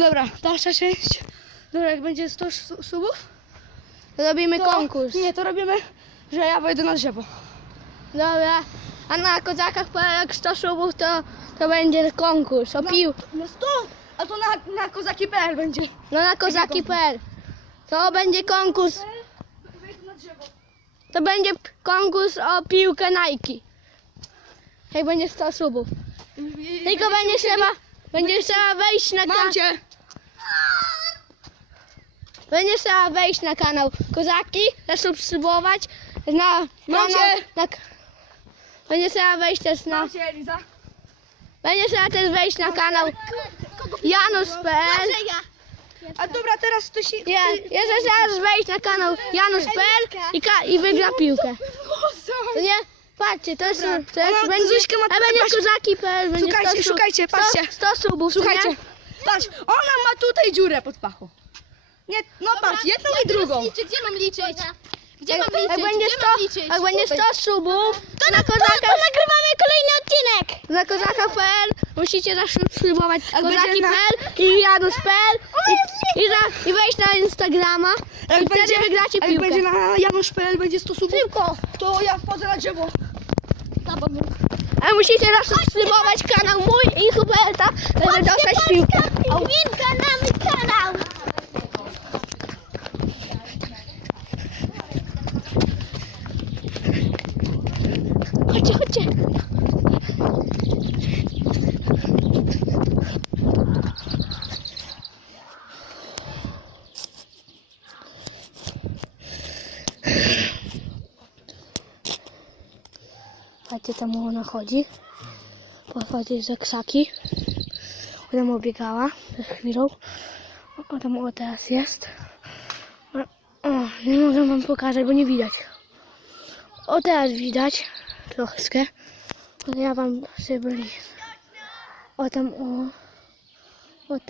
Dobra, dalsza część. Dobra, jak będzie 100 su- subów, Robimy to... konkurs. Nie, to robimy, że ja wejdę na drzewo. Dobra. A na kozakach jak 100 subów to, to będzie konkurs o pił. Na 100! A to na, na kozaki.pl będzie. No na kozaki.pl. To będzie konkurs. Wejdę na drzewo. To będzie konkurs o piłkę Nike. Jak będzie 100 subów. Tylko będzie trzeba, będzie trzeba wejść na Mam cię! Będzie trzeba wejść na kanał Kozaki, zasubskrybować na kanał, cię. na, Będzie trzeba wejść też na. Będzie trzeba też wejść na kanał Janusz.pl. A dobra, teraz to się... Ja, jeszcze trzeba wejść na kanał Janusz.pl i, ka- i wygra piłkę. To nie? Patrzcie, to jest, to jest będzie, Zuśka ma- a będzie kozaki.pl, będzie Szukajcie, 100 sub- szukajcie, 100 patrzcie. 100 subów, Słuchajcie, patrz, ona ma tutaj dziurę pod pachą. Nie, no patrz, jedną i drugą. Gdzie mam liczyć? Gdzie Jak, mam liczyć? jak będzie Gdzie 100, mam liczyć? jak będzie 100 subów, to na kozakach nagrywamy kolejny odcinek. Na kozaka.pl musicie zasubskrybować Jak będzie kozaki.pl i janusz.pl i, i, za- i wejść na Instagrama i wtedy wygracie jak piłkę. będzie na janusz.pl będzie 100 subów, Szybko. to ja wchodzę na drzewo. Ale musicie zasubskrybować kanał mój i Huberta, żeby dostać piłkę. Minka na kanał! Chodźcie, chodźcie. Patrzcie, tam ona chodzi. Pochodzi ze ksaki. Ona obiegała przed chwilą. O, tam o teraz jest. O, nie mogę wam pokazać, bo nie widać. O teraz widać troszkę. Ja wam byli. O tam o. O tam.